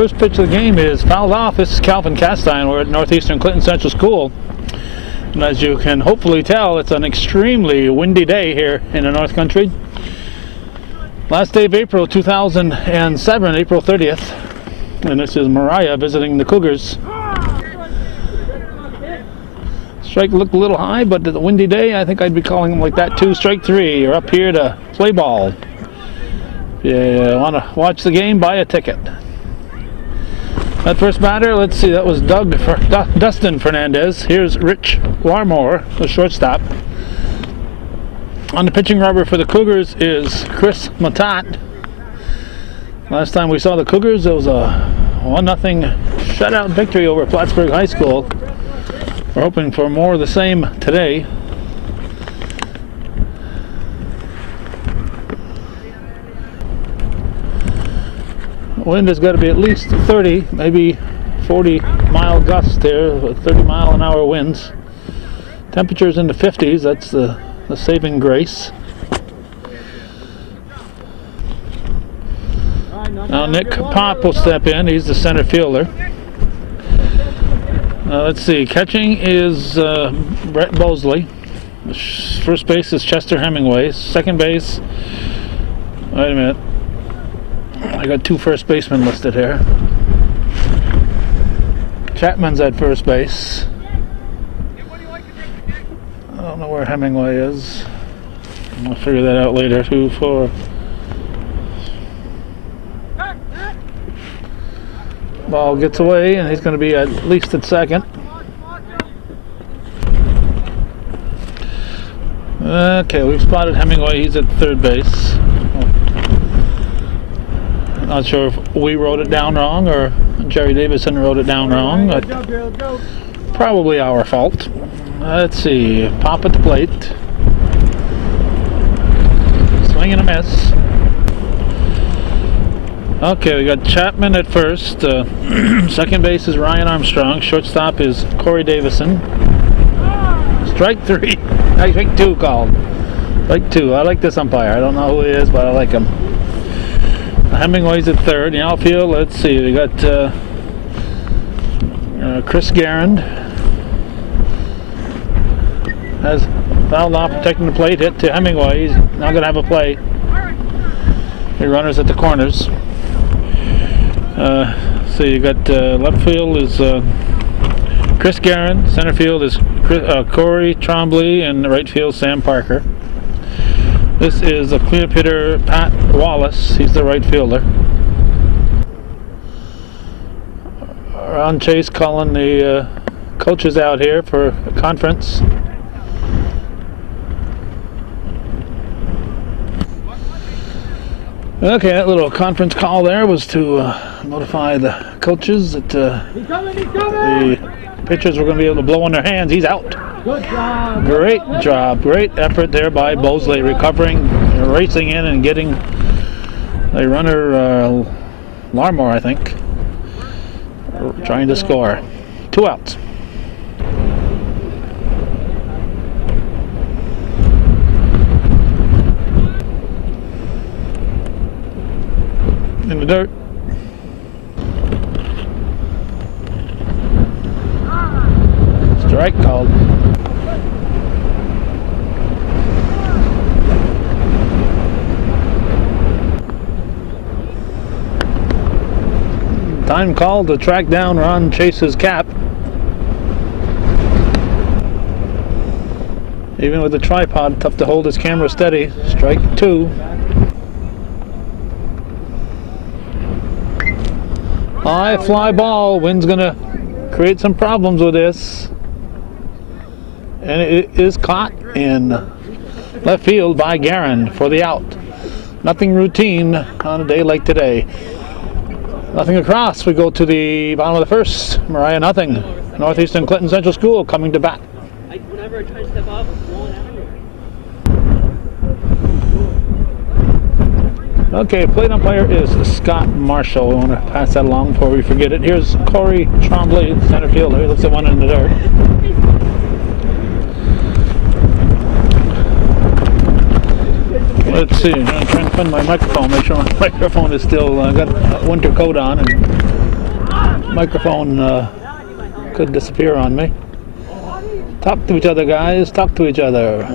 First pitch of the game is fouled off. This is Calvin Castine. We're at Northeastern Clinton Central School. And as you can hopefully tell, it's an extremely windy day here in the North Country. Last day of April 2007, April 30th. And this is Moriah visiting the Cougars. Strike looked a little high, but the windy day, I think I'd be calling them like that too. Strike three. You're up here to play ball. If you want to watch the game, buy a ticket. That first batter, let's see, that was Dustin Fernandez. Here's Rich Larmore, the shortstop. On the pitching rubber for the Cougars is Chris Matat. Last time we saw the Cougars, it was a 1-0 shutout victory over Plattsburgh High School. We're hoping for more of the same today. Wind has got to be at least 30, maybe 40-mile gusts here, 30-mile-an-hour winds. Temperatures in the 50s, that's the saving grace. Now Nick Pop will step in, he's the center fielder. Let's see, catching is Brett Bosley. First base is Chester Hemingway. Second base, wait a minute. I got two first basemen listed here. Chapman's at first base. I don't know where Hemingway is. I'll figure that out later. 2, 4. Ball gets away, and he's going to be at least at second. Okay, we've spotted Hemingway. He's at third base. Not sure if we wrote it down wrong or Jerry Davison wrote it down wrong, but probably our fault. Let's see, Pop at the plate. Swing and a miss. Okay, we got Chapman at first. Second base is Ryan Armstrong. Shortstop is Corey Davison. Strike three. Strike two called. Strike two. I like this umpire. I don't know who he is, but I like him. Hemingway's at third. In the outfield, let's see, we got Chris Garand. Has fouled off, protecting the plate, hit to Hemingway. He's not going to have a play. The runners at the corners. So you got left field is Chris Garand. Center field is Corey Trombley, and right field Sam Parker. This is a cleanup hitter, Pat Wallace. He's the right fielder. Ron Chase calling the coaches out here for a conference. Okay, that little conference call there was to notify the coaches that the pitchers were going to be able to blow on their hands. He's out. Good job. Great job. Great effort there by Bosley, recovering, racing in and getting a runner, Larmore, I think, trying to score. 2 outs. In the dirt. Strike called. Time called to track down Ron Chase's cap. Even with the tripod, tough to hold his camera steady. Strike two. High fly ball. Wind's gonna create some problems with this. And it is caught in left field by Garand for the out. Nothing routine on a day like today. Nothing across. We go to the bottom of the first. Moriah nothing. Northeastern Clinton Central School coming to bat. Whenever I try to step up, it's blowing everywhere. Okay, plate umpire is Scott Marshall. I want to pass that along before we forget it. Here's Corey Trombley, center fielder. He looks at one in the dirt. Let's see, I'm trying to find my microphone, make sure my microphone is still, got a winter coat on. And Microphone could disappear on me. Talk to each other, guys. Talk to each other.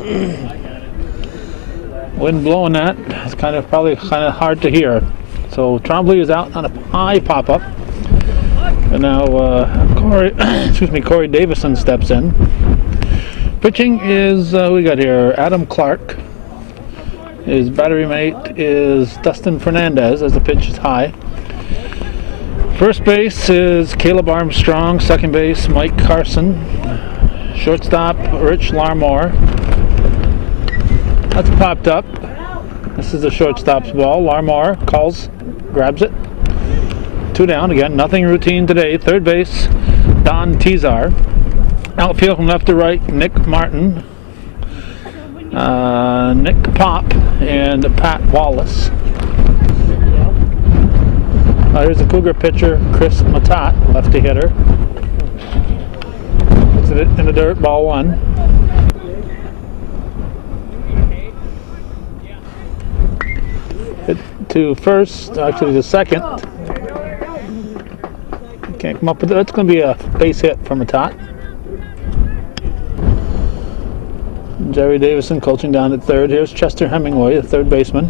Wind blowing that. It's probably kind of hard to hear. So Trombley is out on a high pop-up. And now Corey Davison steps in. Pitching is, we got here Adam Clark. His battery mate is Dustin Fernandez as the pitch is high. First base is Caleb Armstrong. Second base, Mike Carson. Shortstop, Rich Larmore. That's popped up. This is the shortstop's ball. Larmore calls, grabs it. 2 down again. Nothing routine today. Third base, Don Tizar. Outfield from left to right, Nick Martin, Nick Pop, and Pat Wallace. Here's the Cougar pitcher, Chris Matat, lefty hitter. Puts it in the dirt, ball 1. Hit to first, actually to second. Can't come up with it. It's going to be a base hit from Matat. Jerry Davison coaching down at third. Here's Chester Hemingway, the third baseman.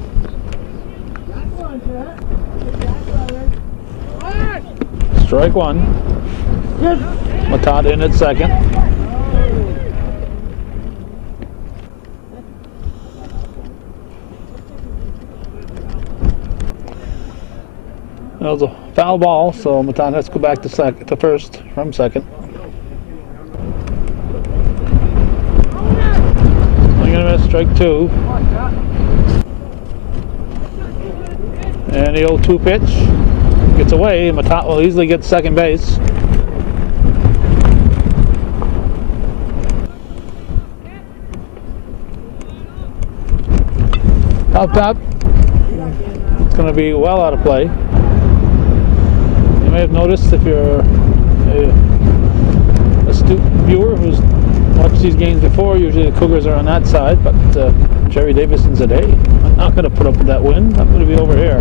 Strike 1. Matat in at second. That was a foul ball, so Matat has to go back to first from second. Swing and a miss, strike 2. And the 0-2 pitch gets away. Matat will easily get second base. Top. It's going to be well out of play. You may have noticed, if you're an astute viewer who's watched these games before, usually the Cougars are on that side, but Jerry Davison's at A. I'm not going to put up with that wind. I'm going to be over here,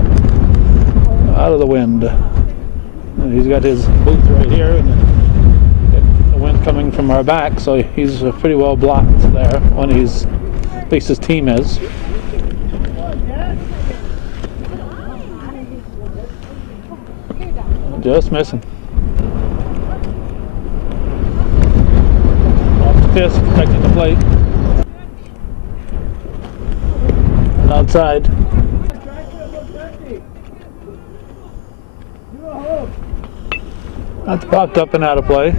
out of the wind. And he's got his booth right here, and the wind coming from our back, so he's pretty well blocked there when at least his team is. Just missing. Off the fist, protecting the plate. And outside. That's popped up and out of play.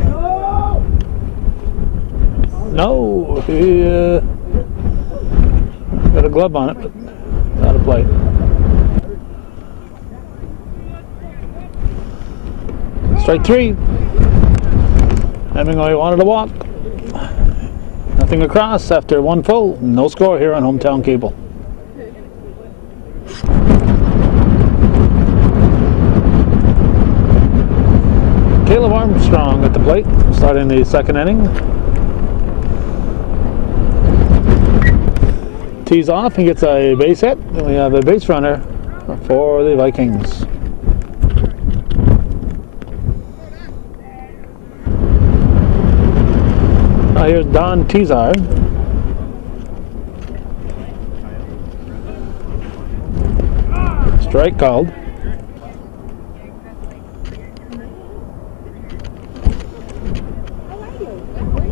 No, he got a glove on it, but out of play. Strike 3. Hemingway wanted to walk. Nothing across after 1 full. No score here on Hometown Cable. Caleb Armstrong at the plate, starting the second inning. Tees off, he gets a base hit, and we have a base runner for the Vikings. Here's Don Tizar. Strike called.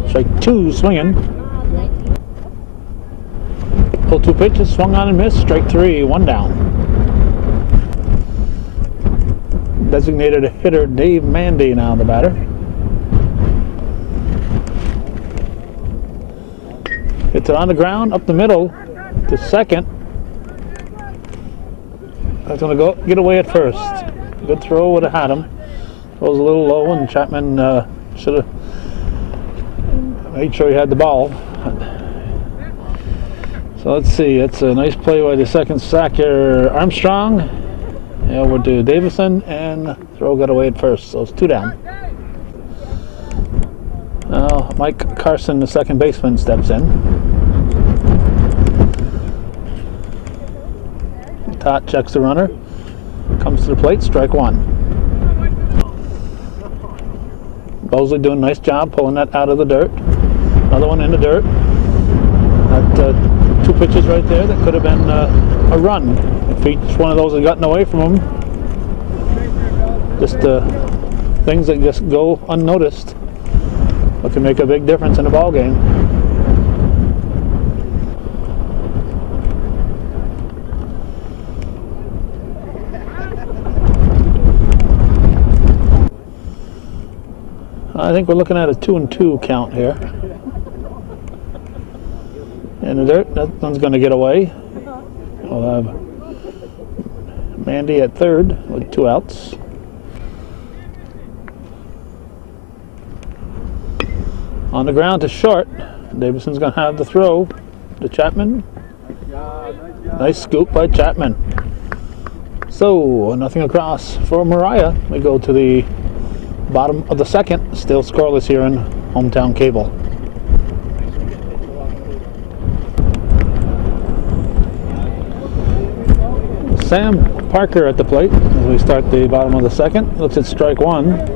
Strike 2 swinging. 0-2 pitches, swung on and missed. Strike 3, 1 down. Designated hitter Dave Mandy now the batter. Hits it on the ground, up the middle to second. That's going to get away at first. Good throw, would have had him. Throws a little low, and Chapman should have made sure he had the ball. So let's see, it's a nice play by the second sacker, Armstrong. Over to Davison, and throw got away at first, so it's 2 down. Now Mike Carson, the second baseman, steps in. Tot checks the runner, comes to the plate, strike 1. Bosley doing a nice job pulling that out of the dirt. Another one in the dirt. That 2 pitches right there that could have been a run if each one of those had gotten away from him. Just things that just go unnoticed, but can make a big difference in a ball game. I think we're looking at a 2-2 count here. In the dirt, that one's going to get away. We'll have Mandy at third with 2 outs. On the ground to short. Davidson's going to have the throw to Chapman. Nice scoop by Chapman. So, nothing across for Moriah. We go to the bottom of the second. Still scoreless here in hometown cable. Sam Parker at the plate as we start the bottom of the second. Looks at strike 1. There's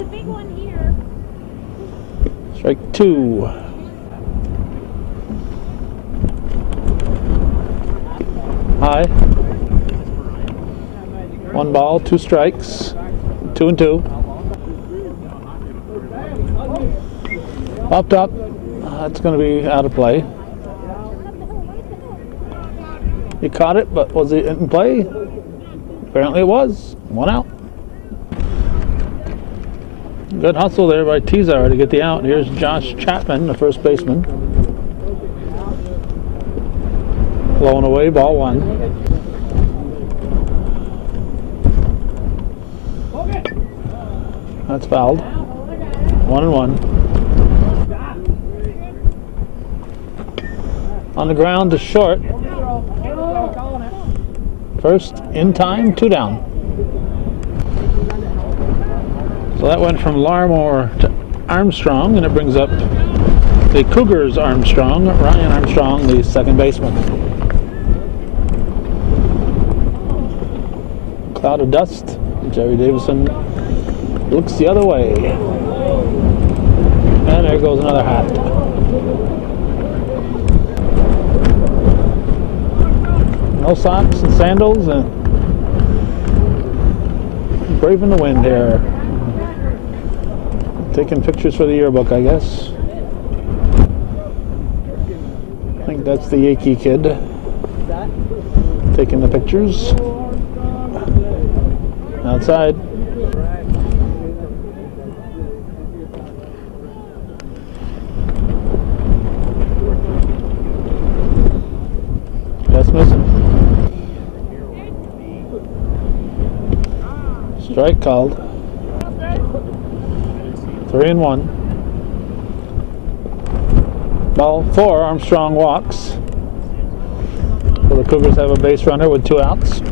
a big one here. Strike 2. High. 1 ball, 2 strikes. 2-2. Popped up. That's going to be out of play. He caught it, but was it in play? Apparently it was. 1 out. Good hustle there by Tizar to get the out. Here's Josh Chapman, the first baseman. Blowing away, ball 1. That's fouled. 1-1. On the ground to short. First in time, 2 down. So that went from Larmore to Armstrong, and it brings up the Cougars Armstrong, Ryan Armstrong, the second baseman. Cloud of dust. Jerry Davison looks the other way. And there goes another hat. No socks and sandals and braving the wind here. Taking pictures for the yearbook, I guess. I think that's the Yankee kid taking the pictures. Outside. That's missing. Strike called. 3-1. Ball 4. Armstrong walks. So the Cougars have a base runner with 2 outs.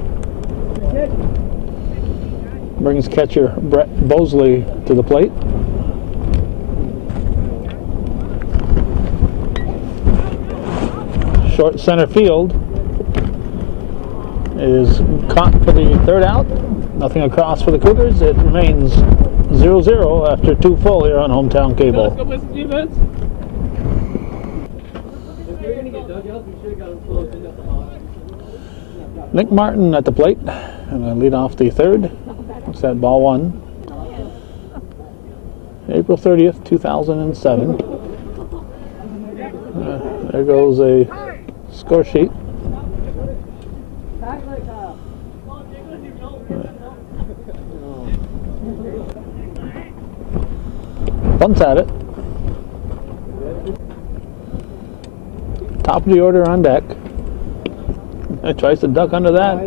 Brings catcher Brett Bosley to the plate. Short center field is caught for the 3rd out. Nothing across for the Cougars. It remains 0-0 after 2 full here on hometown cable. Nick Martin at the plate. And I lead off the 3rd. What's that? Ball 1. April 30th, 2007. There goes a score sheet. Bunts at it. Top of the order on deck. It tries to duck under that.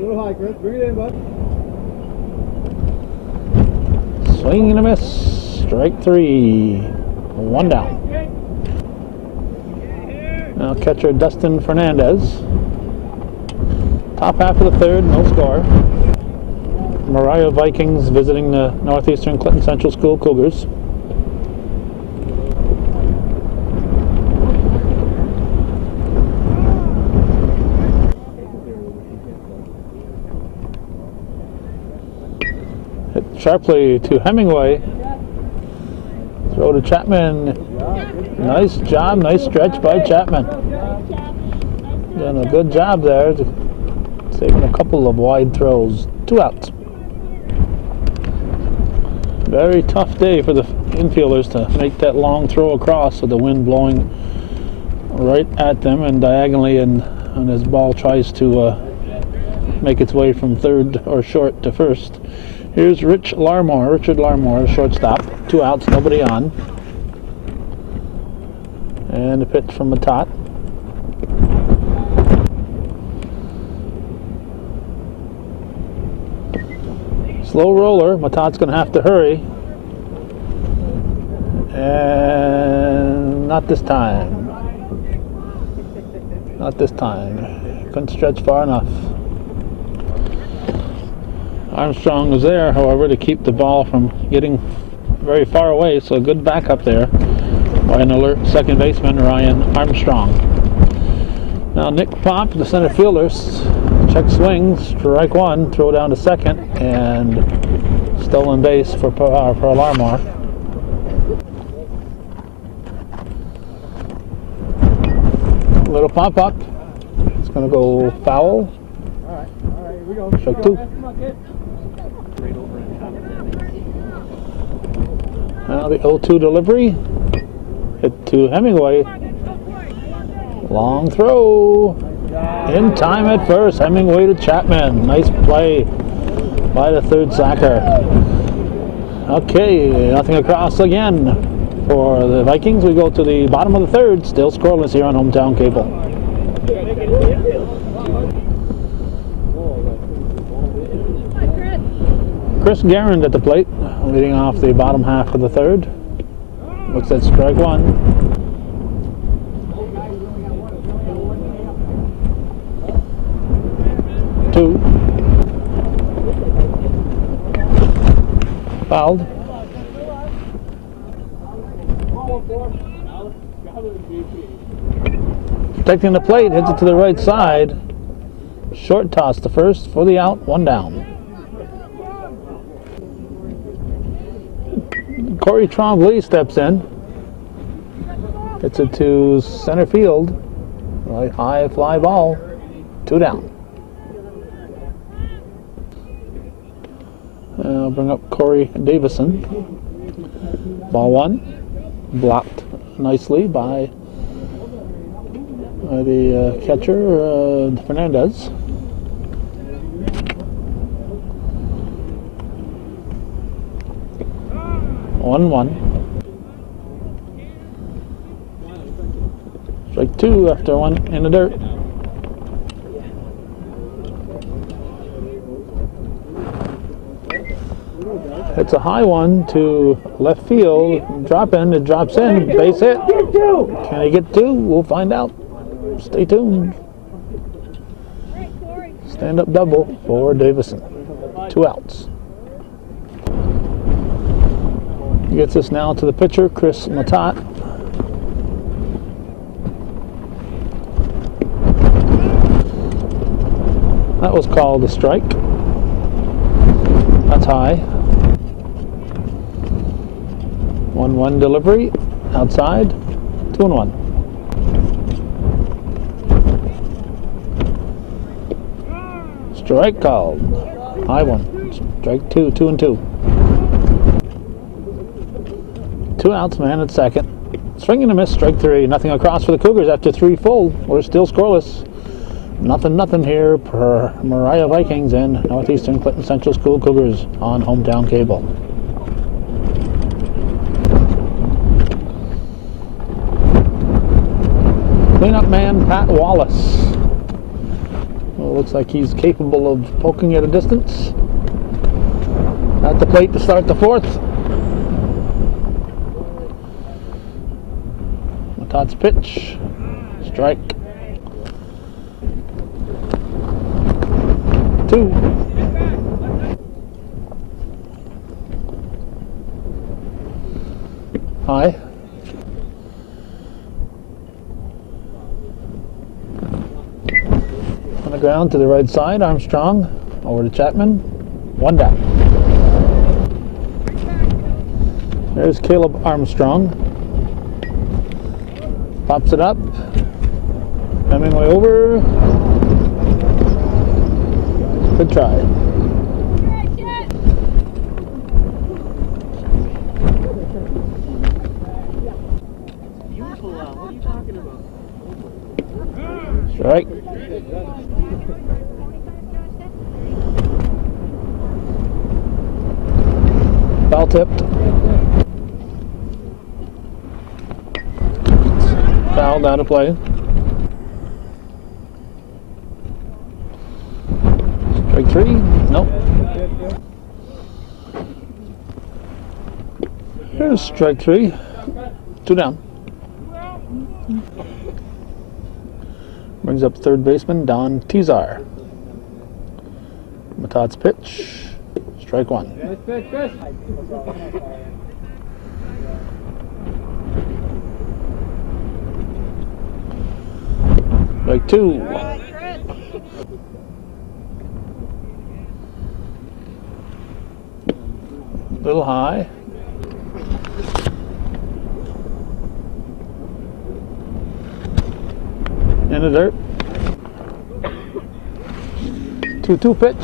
Swing and a miss. Strike 3. 1 down. Now catcher Dustin Fernandez. Top half of the 3rd, no score. Moriah Vikings visiting the Northeastern Clinton Central School Cougars. Hit sharply to Hemingway. Throw to Chapman. Nice job, nice stretch by Chapman. Done a good job there, saving a couple of wide throws. 2 outs. Very tough day for the infielders to make that long throw across with the wind blowing right at them and diagonally, and his ball tries to make its way from third or short to first. Here's Richard Larmore, shortstop. 2 outs, nobody on. And a pitch from Matat. Slow roller. Matat's going to have to hurry. And not this time. Not this time. Couldn't stretch far enough. Armstrong was there, however, to keep the ball from getting very far away, so a good backup there by an alert second baseman, Ryan Armstrong. Now Nick Pop, the center fielder, check swing, strike 1, throw down to second, and stolen base for Larmore. Little pop up. It's going to go foul. All right, here we go. Strike 2. Now the 0-2 delivery. Hit to Hemingway. Long throw. In time at first. Hemingway to Chapman. Nice play by the third sacker. Okay, nothing across again for the Vikings. We go to the bottom of the third. Still scoreless here on Hometown Cable. Chris Garand at the plate, leading off the bottom half of the third. Looks at strike 1. Two. Fouled. Protecting the plate, hits it to the right side. Short toss to first for the out, 1 down. Corey Trombley steps in. Hits it to center field. Right high fly ball. 2 down. I'll bring up Corey Davison. Ball 1. Blocked nicely by the catcher, Fernandez. One. Strike 2 after 1 in the dirt. It's a high one to left field. Drop in, it drops in. Base hit. Can he get 2? We'll find out. Stay tuned. Stand up double for Davison. 2 outs. Gets us now to the pitcher, Chris Matat. That was called a strike. That's high. 1-1 delivery. Outside. 2-1. Strike called. High one. Strike 2. 2-2. 2 outs, man at second. Swing and a miss, strike 3. Nothing across for the Cougars after 3 full. We're still scoreless. Nothing here per Moriah Vikings and Northeastern Clinton Central School Cougars on Hometown Cable. Cleanup man Pat Wallace. Well, looks like he's capable of poking at a distance. At the plate to start the 4th. Matat's pitch. Strike. 2. High. On the ground to the right side, Armstrong. Over to Chapman. 1 down. There's Caleb Armstrong. Pops it up. Hemingway over. Good try. Beautiful out. What are you talking about? Strike. Foul tipped. Fouled out of play. Strike three. Nope. Here's strike three. 2 down. Brings up third baseman Don Tizar. Matad's pitch. Strike one. Strike two. Little high. In the dirt. 2-2 pitch.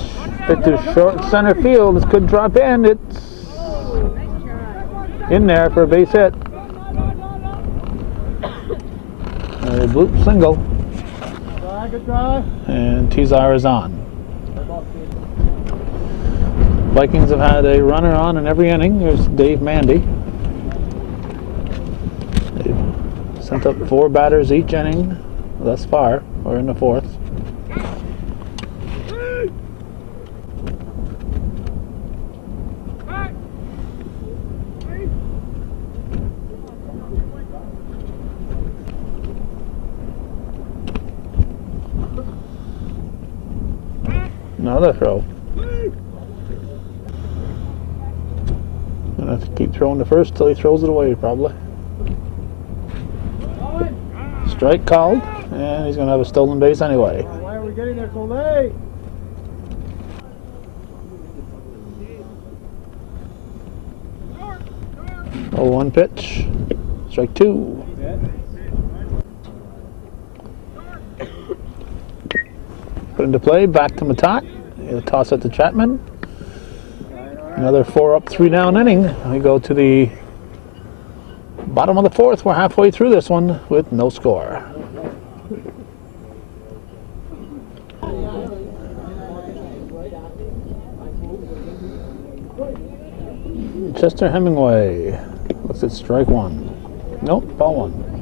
Hit to short center field. This could drop in. It's in there for a base hit. A bloop single. Good try. And Tizar is on. Vikings have had a runner on in every inning. There's Dave Mandy. They've sent up 4 batters each inning thus far. We're in the 4th. Another throw. Gonna have to keep throwing the first till he throws it away, probably. Strike called, and he's gonna have a stolen base anyway. Why are we getting there so late? Oh, 1 pitch. Strike 2. Put into play, back to Matat. He'll toss it to Chapman. Another 4 up, 3 down inning. We go to the bottom of the 4th. We're halfway through this one with no score. Chester Hemingway looks at strike 1. Nope, ball 1.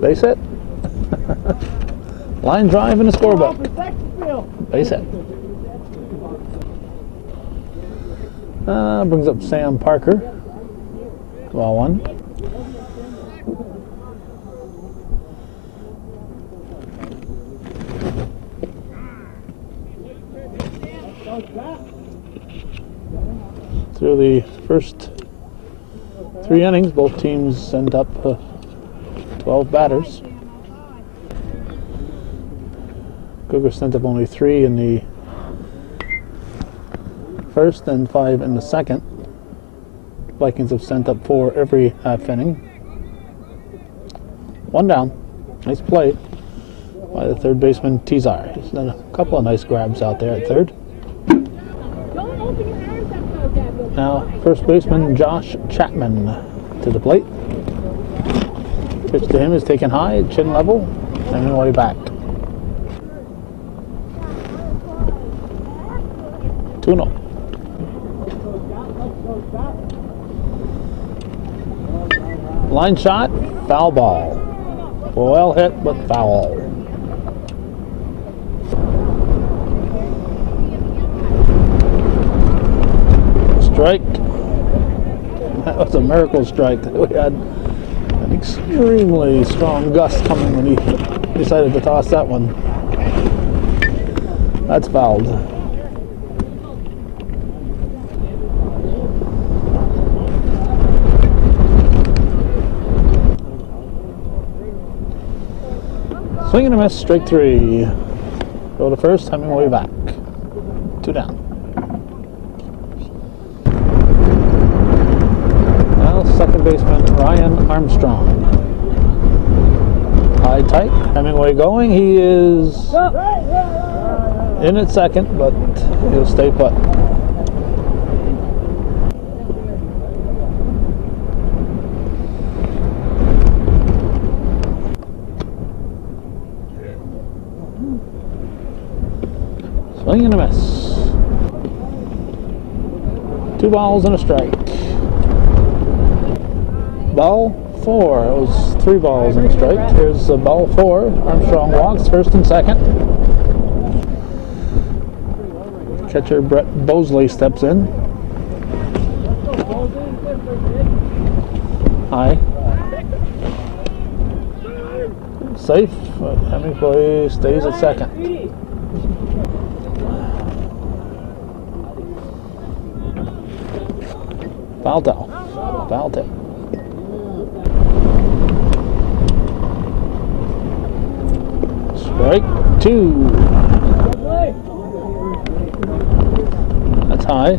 Base hit. Line drive in the scorebook. Base hit. Brings up Sam Parker. Ball 1. Through the first 3 innings, both teams send up 12 batters. Cougar sent up only 3 in the first and 5 in the second. Vikings have sent up 4 every half inning. 1 down. Nice play by the third baseman Tizar. He's done a couple of nice grabs out there at third. Now, first baseman Josh Chapman to the plate. Pitch to him is taken high, chin level, and way back. 2-0. Line shot, foul ball. Well hit, but foul. Strike. That was a miracle strike. We had an extremely strong gust coming when he decided to toss that one. That's fouled. Swing and a miss, strike 3. Go to first, Hemingway back. 2 down. Now second baseman Ryan Armstrong. High tight, Hemingway going. He is in at second, but he'll stay put. Swing and a miss. 2 balls and a strike. Ball 4. It was 3 balls and a strike. Here's ball 4. Armstrong walks first and second. Catcher Brett Bosley steps in. High. Safe, but Hemingway stays at second. Foul tip. Foul tip. Strike 2. That's high.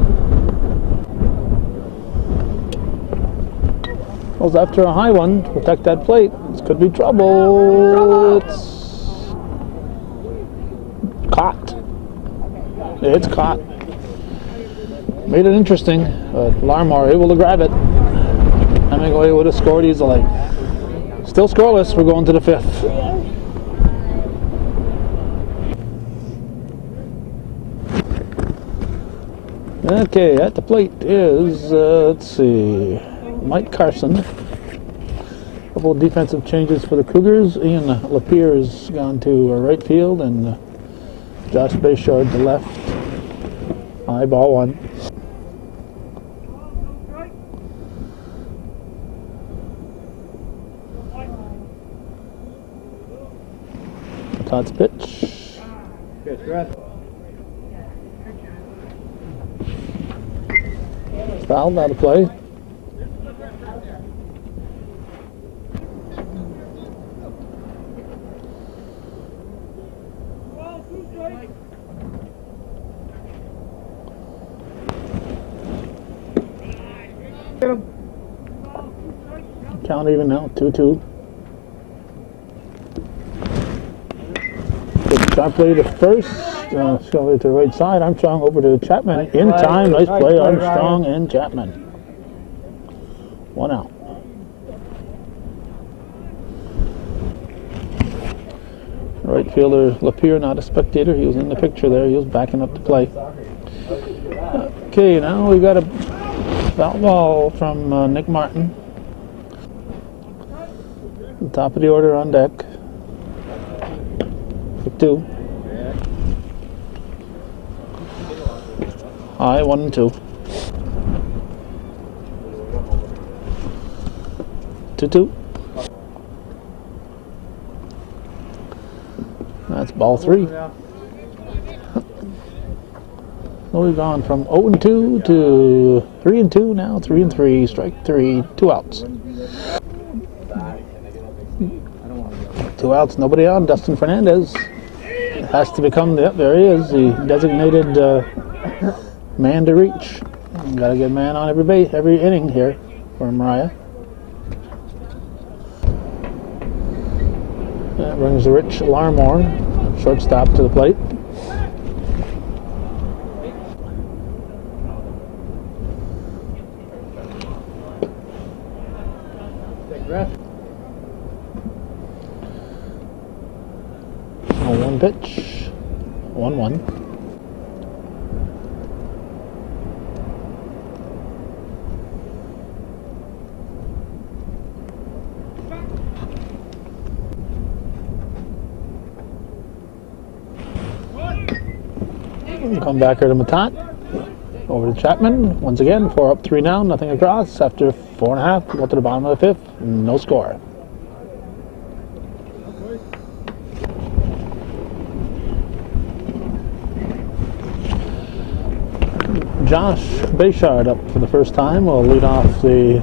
Goes after a high one to protect that plate. This could be trouble. It's caught. It's caught. Made it interesting, but Larmore able to grab it. Hemingway would have scored easily. Still scoreless. We're going to the 5th. Okay, at the plate is, let's see, Mike Carson. A couple of defensive changes for the Cougars. Ian Lapierre has gone to right field, and Josh Bayshard to left. High, ball 1. Todd's pitch. Fouled out of play. Count even now, 2-2. Sharply to first, to the right side. Armstrong over to Chapman. In time, nice play, Armstrong and Chapman. 1 out. Right fielder Lapierre, not a spectator. He was in the picture there. He was backing up the play. Okay, now we got a foul ball from Nick Martin. Top of the order on deck. 2. High, 1 and 2. 2-2. That's ball 3. So we've gone from 0 and 2 to 3 and 2 now, 3 and 3, strike 3, 2 outs. 2 outs, nobody on. Dustin Fernandez has to become there he is, the designated man to reach. Got to get a man on every inning here for Moriah. That brings Rich Larmore, shortstop, to the plate. One pitch, 1-1. Come back here to Matat. Over to Chapman. Once again, 4 up, 3 down, nothing across. After 4.5, go to the bottom of the 5th. No score. Josh Bayshard up for the first time. Will lead off the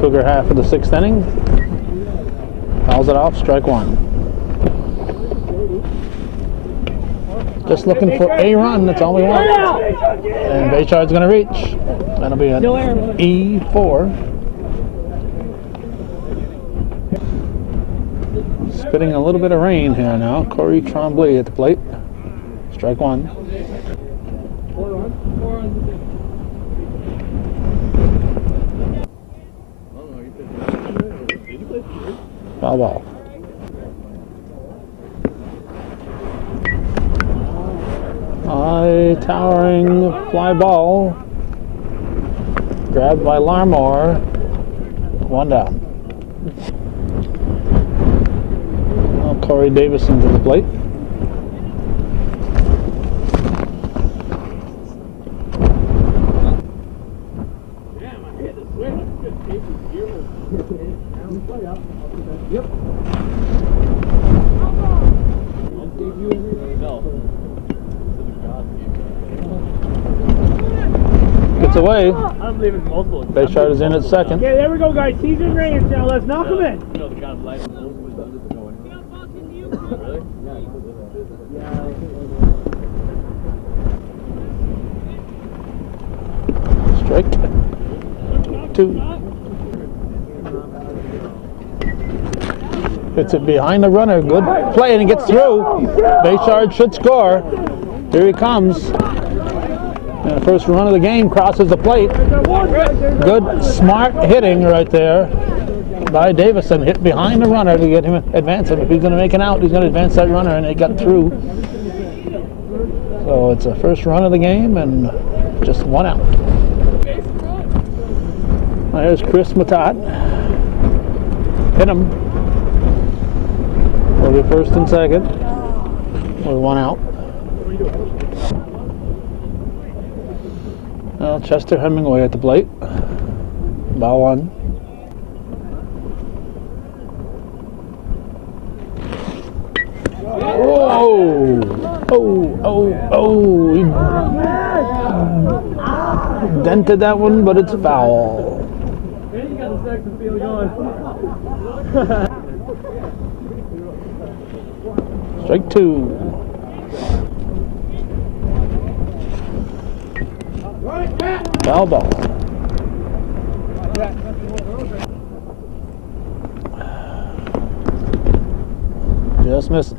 Cougar half of the 6th inning. Fouls it off, strike 1. Just looking for a run. That's all we want. And Bayshard's going to reach. That'll be an E4. Spitting a little bit of rain here now. Corey Tremblay at the plate. Strike one. Foul ball. High towering fly ball. Grabbed by Larmore. One down. Now Corey Davison to the plate. Gets away. I'm leaving multiple. Bayshard is in at second. Okay, there we go, guys. Season range now. Let's knock him in. Strike two. Hits it behind the runner. Good play, and he gets through. Bayshard should score. Here he comes. And the first run of the game, crosses the plate. Good, smart hitting right there by Davison. Hit behind the runner to get him advancing. If he's going to make an out, he's going to advance that runner, and he got through. So it's a first run of the game and just one out. There's Chris Matat. Hit him. Will be first and second with one out. Well, Chester Hemingway at the plate. Ball one. Whoa! Oh! He dented that one, but it's foul. And you got the second field going. Strike two. Foul ball. Just missing.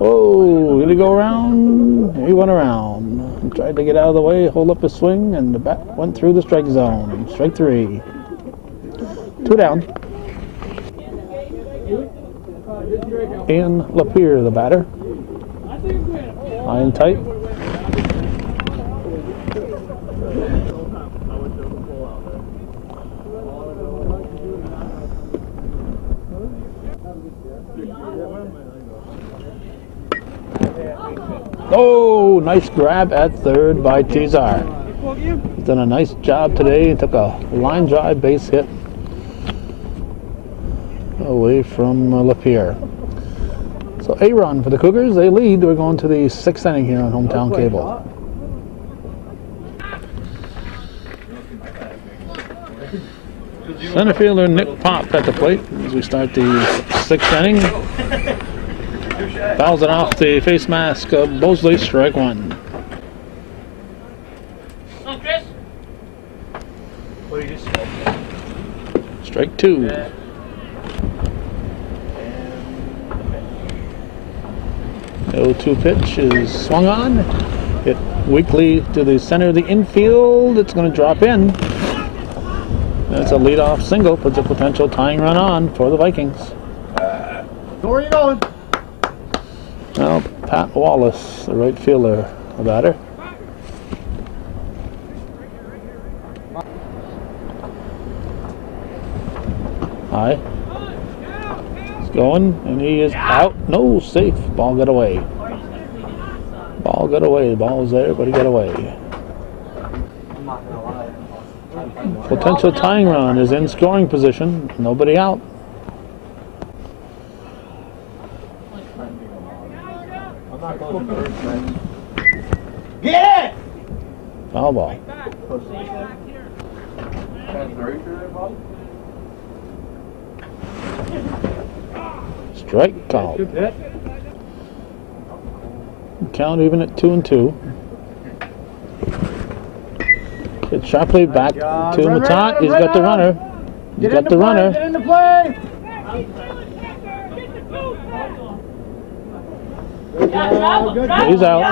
Oh, did he go around? He went around. Tried to get out of the way, hold up his swing, and the bat went through the strike zone. Strike three. Two down. Ian Lapierre, the batter. High and tight. Oh, nice grab at third by Tizar. Done a nice job today. Took a line drive base hit away from Lapierre. So a run for the Cougars. They lead. We're going to the sixth inning here on Hometown Cable. Center fielder Nick Pop at the plate as we start the sixth inning. Fouls it off the face mask of Bosley. Strike one. Strike two. The 0-2 pitch is swung on. Hit weakly to the center of the infield. It's going to drop in. That's a leadoff single. Puts a potential tying run on for the Vikings. Where are you going? Now, Pat Wallace, the right fielder, the batter. High. He's going, and he is out. No, safe. Ball got away. Ball got away. The ball was there, but he got away. Potential tying run is in scoring position. Nobody out. Get it! Foul ball. Strike called. Good hit. Count even at 2-2. It's sharply back to Matat. He's got the runner. He's got the runner. Get into play. He's out.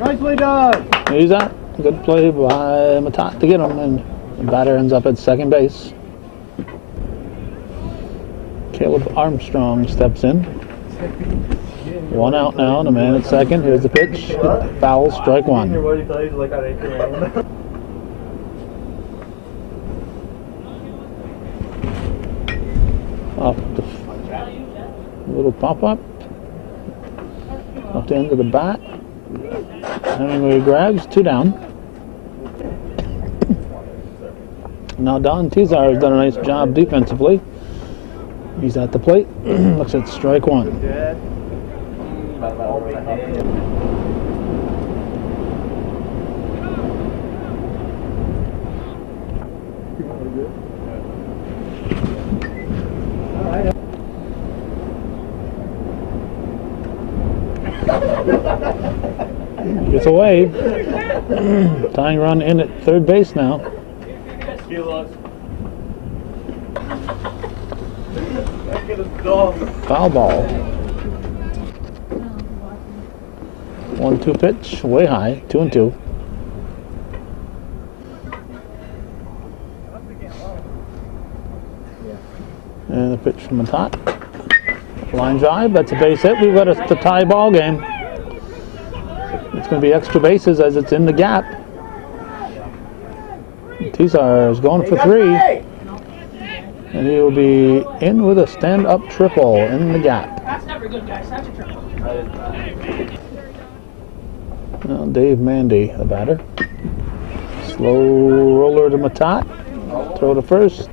Nicely done. He's out. Good play by Matat to get him, and the batter ends up at second base. Caleb Armstrong steps in. 1 out now, and a man at second. Here's the pitch. Foul, strike one. Off the little pop-up. Off the end of the bat. Hemingway grabs, 2 down. Now Don Tizar has done a nice job defensively. He's at the plate. Looks at strike one. Gets away. Tying run in at third base now. Foul ball. 1-2 pitch, way high, 2-2. And the pitch from the top. Line drive, that's a base hit. We've got a tie ball game. It's going to be extra bases as it's in the gap. Tizar is going for 3. And he will be in with a stand-up triple in the gap. That's never good, guys. That's a triple. Now Dave Mandy, the batter. Slow roller to Matat. Throw to first.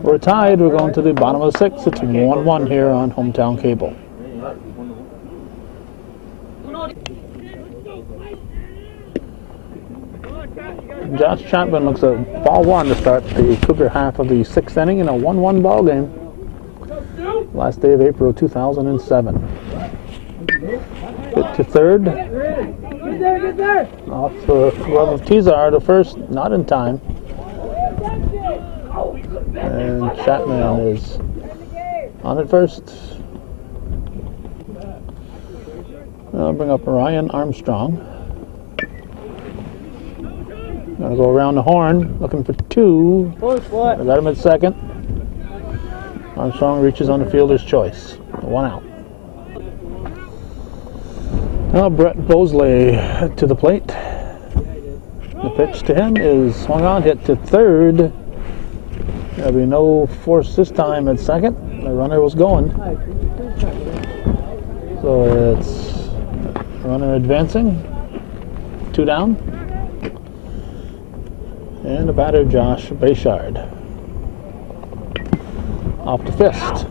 We're tied. We're going to the bottom of the 6th. It's 1-1 here on Hometown Cable. Josh Chapman looks at ball 1 to start the Cougar half of the 6th inning in a 1-1 ball game. Last day of April 2007. Hit to third. Get there. Off the glove of Tizar to first, not in time. And Chapman is on at first. I'll bring up Ryan Armstrong. Gonna go around the horn, looking for 2. I got him at second. Armstrong reaches on the fielder's choice. 1 out. Now Brett Bosley to the plate. The pitch to him is swung on, hit to third. There'll be no force this time at second. The runner was going. So it's runner advancing. 2 down. And the batter, Josh Bayshard. Off to fist.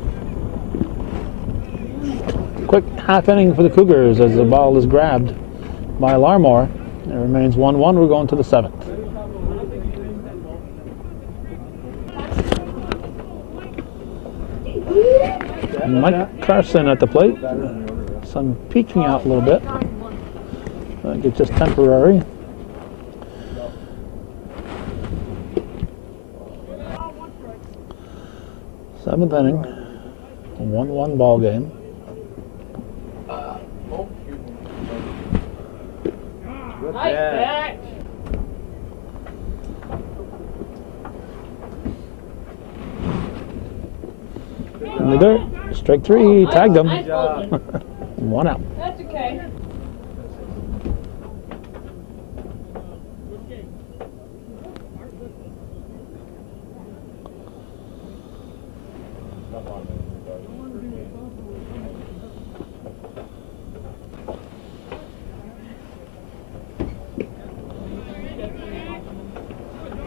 Quick half inning for the Cougars as the ball is grabbed by Larmore. It remains 1-1. We're going to the 7th. Mike Carson at the plate. Sun peeking out a little bit. I think it's just temporary. Seventh inning, 1-1 ball game. Nice catch. In the dirt, strike 3, tagged him. Nice ball. 1 out. That's okay.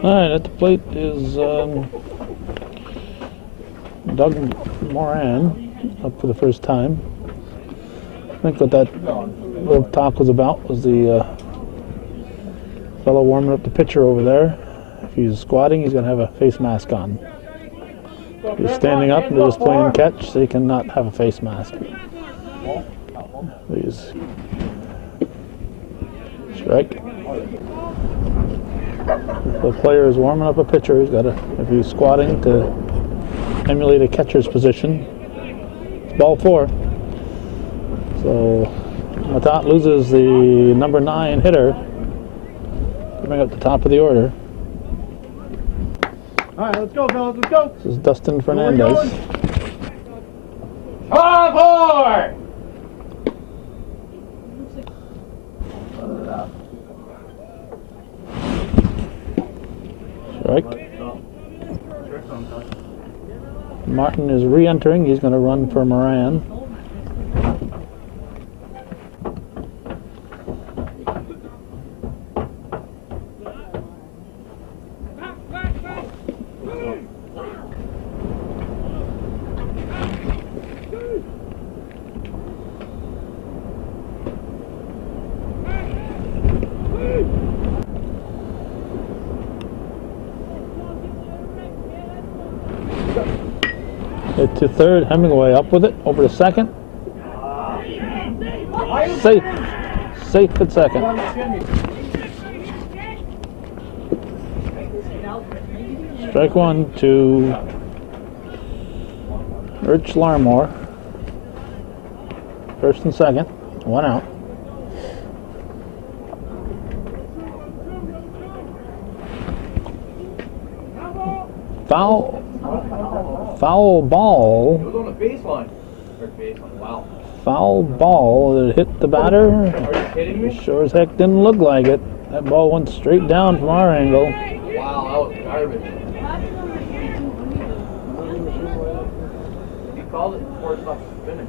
All right, at the plate is Doug Moran up for the first time. I think what that little talk was about was the fellow warming up the pitcher over there. If he's squatting, he's going to have a face mask on. He's standing up and just playing catch, so he cannot have a face mask. Please. Strike. The player is warming up a pitcher. He's got to, if he's squatting to emulate a catcher's position. It's ball 4. So Matat loses the number 9 hitter, coming up the top of the order. All right, let's go, fellas. Let's go. This is Dustin Fernandez. Aboard! Strike. Martin is re-entering. He's going to run for Moriah. Hit to third. Hemingway up with it. Over to second. Safe. Safe at second. Strike 1 to Rich Larmore. First and second. 1 out. Foul ball. It was on the baseline. Or baseline, wow. Foul ball that hit the batter. Are you kidding me? Sure as heck didn't look like it. That ball went straight down from our angle. Wow, that was garbage. He called it before it stopped spinning.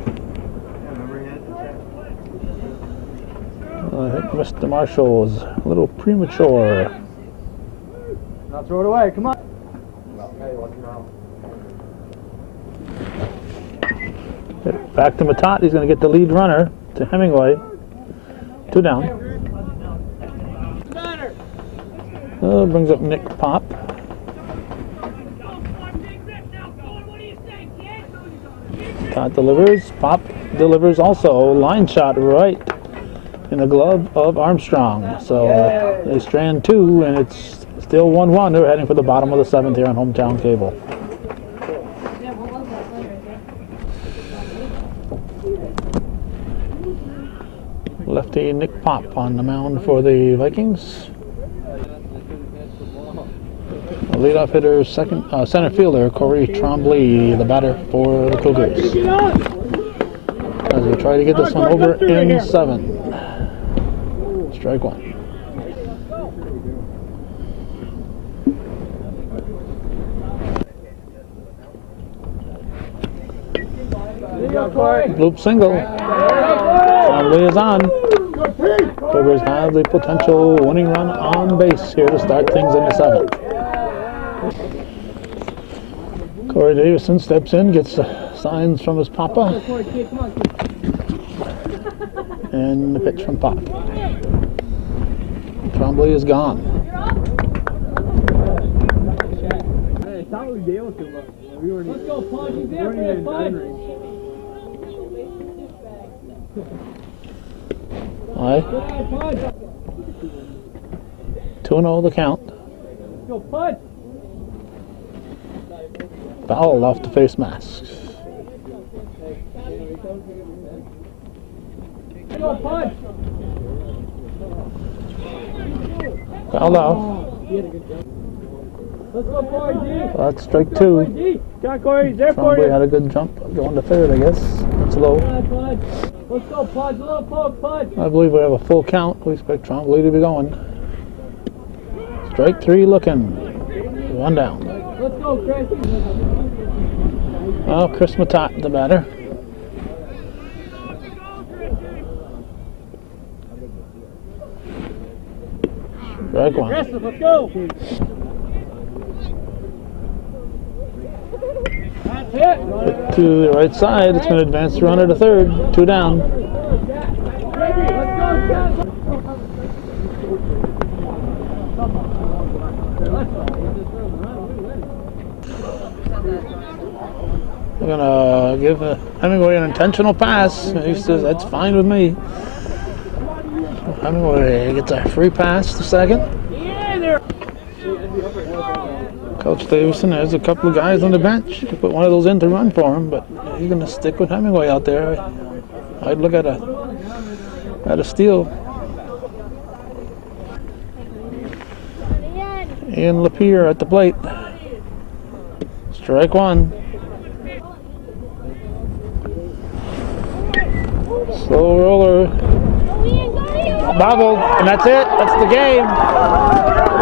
I think Mr. Marshall was a little premature. Now throw it away. Come on. Back to Matat. He's going to get the lead runner to Hemingway. 2 down. Brings up Nick Pop. Matat delivers. Pop delivers also. Line shot right in the glove of Armstrong. So they strand 2, and it's still 1-1. They're heading for the bottom of the 7th here on Hometown Cable. Lefty Nick Pop on the mound for the Vikings. The leadoff hitter, center fielder Corey Trombley, the batter for the Cougars. As we try to get this one over in 7. Strike 1. Loop single. Trombley is on. Cougars have the potential winning run on base here to start things in the 7th. Corey Davison steps in, gets signs from his papa, and the pitch from Pop. Trombley is gone. Let's go, Pudge. He's there, Pudge. Aye. 2-0 the count. Go, Pudge. Foul off the face mask. Go, Pudge. Fouled off. Let's go, Corey D. Well, that's strike 2. Got Corey. He's there for Trombley you. had a good jump going to third, I guess. That's low. Let's go, Pudge. A little poke, Pudge. I believe we have a full count. We expect Trombley to be going. Strike 3 looking. 1 down. Let's go, Chris. Well, Chris Matat, the batter. Strike 1. Aggressive, let's go. That's it. Hit to the right side. It's going to advance the runner to third. 2 down. We're gonna give Hemingway an intentional pass. He says that's fine with me. So Hemingway gets a free pass to second. Coach Davison has a couple of guys on the bench. Could put one of those in to run for him, but he's gonna stick with Hemingway out there. I'd look at a steal. Ian Lapierre at the plate. Strike one. Slow roller. Bobbled, and that's it. That's the game.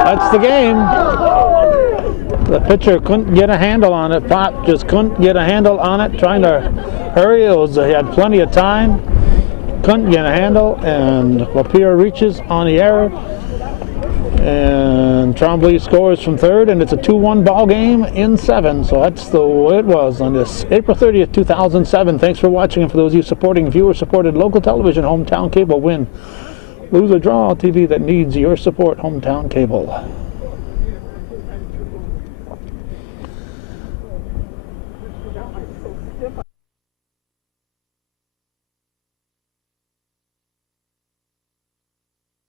That's the game. The pitcher couldn't get a handle on it. Pop just couldn't get a handle on it. Trying to hurry. He had plenty of time. Couldn't get a handle, and Lapierre reaches on the error. And Trombley scores from third, and it's a 2-1 ball game in 7. So that's the way it was on this April 30th, 2007. Thanks for watching, and for those of you supporting viewer-supported local television, Hometown Cable win. Lose or draw TV that needs your support, Hometown Cable.